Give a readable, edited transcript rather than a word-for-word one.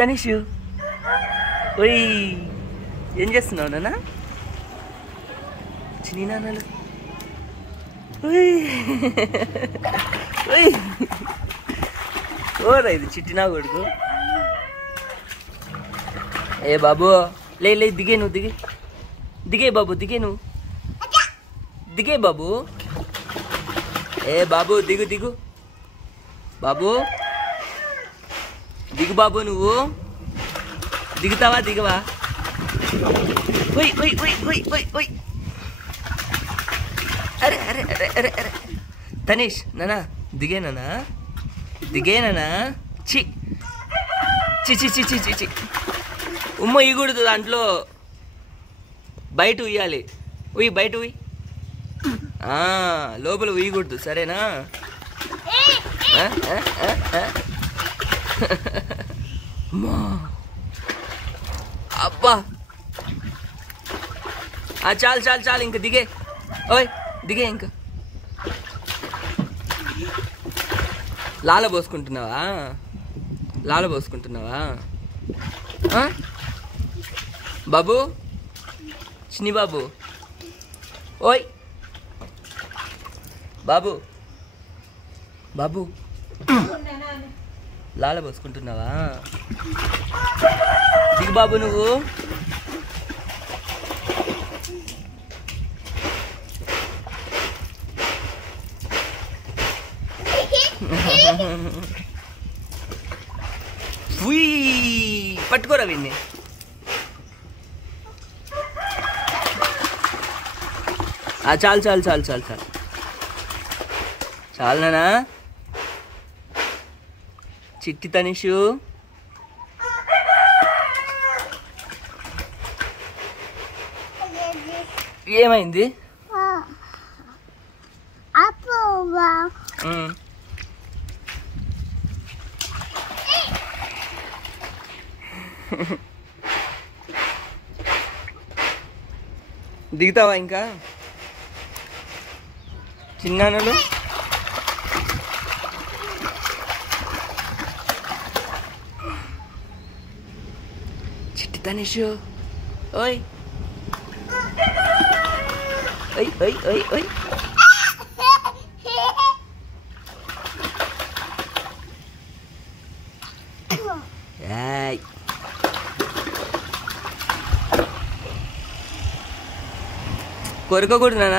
తనిషు ఓయ్ ఏం చేస్తున్నావు నాన్న? చిన్ని నాన్నలు ఓరా ఇది చిట్టినా కొడుకు. ఏ బాబు లే లే దిగే నువ్వు దిగే దిగే బాబు దిగే నువ్వు దిగే బాబు. ఏ బాబు దిగు దిగు బాబు దిగు బాబు నువ్వు దిగుతావా దిగవా? ఓయ్ ఓయ్ ఓయ్ ఓయ్ ఓయ్ ఓయ్ అరే అరే అరే అరే అరే తనీష్ నానా దిగేనా దిగేనా? చి చి చి చి చి చి చి ఉమ్మ ఇయకూడదు దాంట్లో, బయట ఉయ్యాలి. ఉయ్యి బయట ఉయ్యి, లోపల ఉయ్యకూడదు సరేనా? అబ్బా చాలు చాలు చాలు ఇంక దిగే. ఓయ్ దిగే ఇంకా. లాల పోసుకుంటున్నావా? లాల పోసుకుంటున్నావా బాబు? చిన్ని బాబు ఓయ్ బాబు బాబు లాల పోసుకుంటున్నావా? దిగు బాబు నువ్వు. పట్టుకోరా వీడిని. చాలు చాలు చాలు చాలు చాలు చాలు నానా. చిట్టి తనిషు ఏమైంది? దిగుతావా ఇంకా చిన్నానలు? చిట్టి తనిషు ఓయ్ ఓయ్ ఓయ్ ఓయ్ ఓయ్ కొరకకూడదు నాన్న.